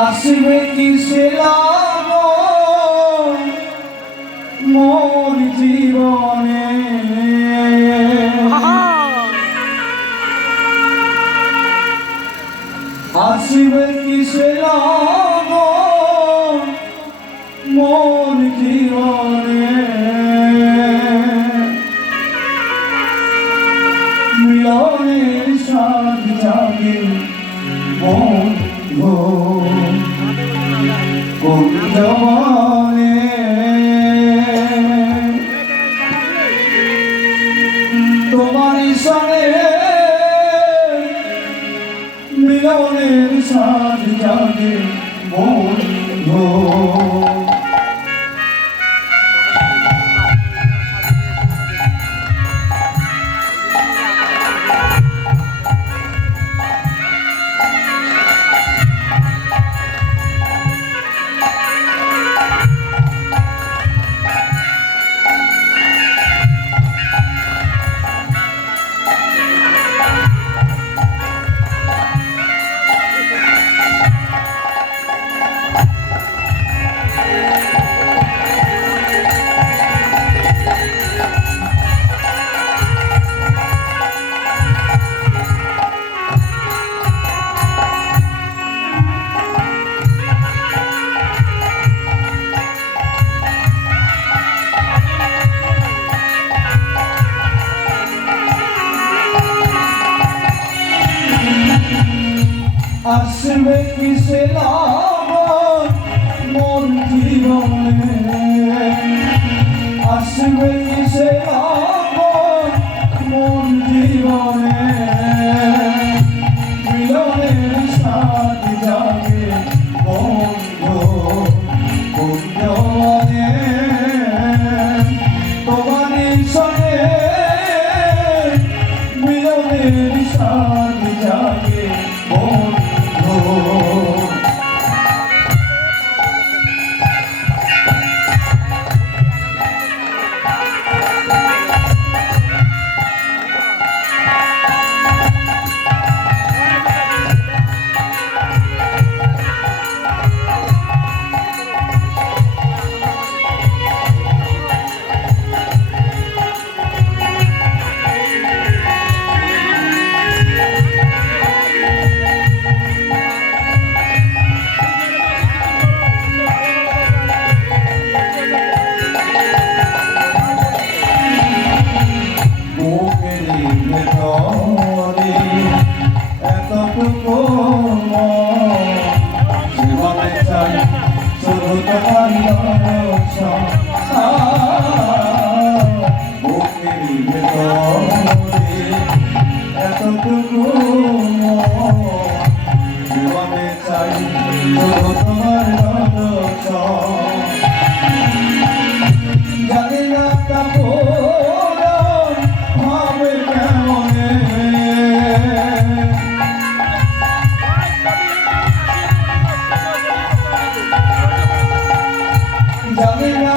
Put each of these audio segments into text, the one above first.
আসবে কিসে মোর জীবনে আসবে কিসে মোর বৃন্দবনে তোমারই সনে মিলনের সাজ জাগে বন্ধু কিসে না শুধু তোমার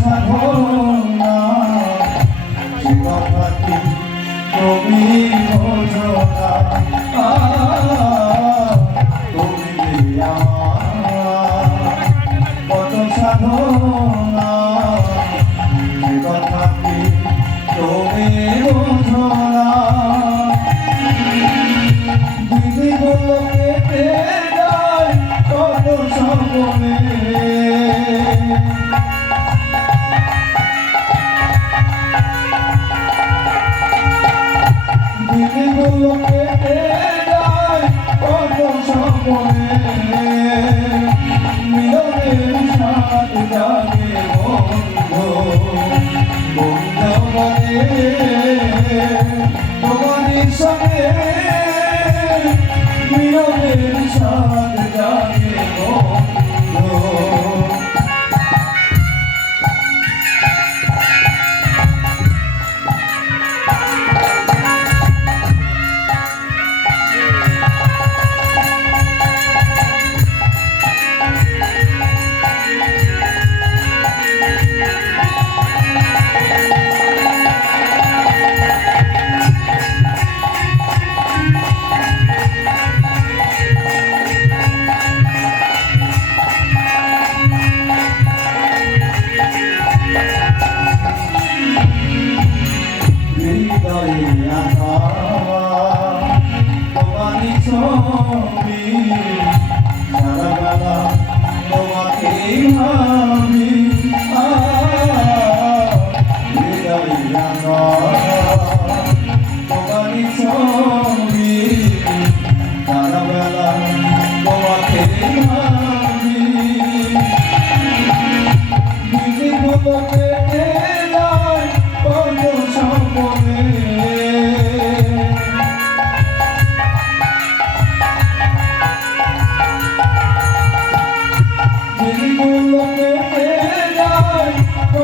কথা বলো না সে কথা কি তুমি বোঝো না তুমি কত সাধনা সে কথা কি তুমি বোঝো না দিদি বলকে যায় কত সপনে जागे मोहन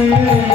Yeah.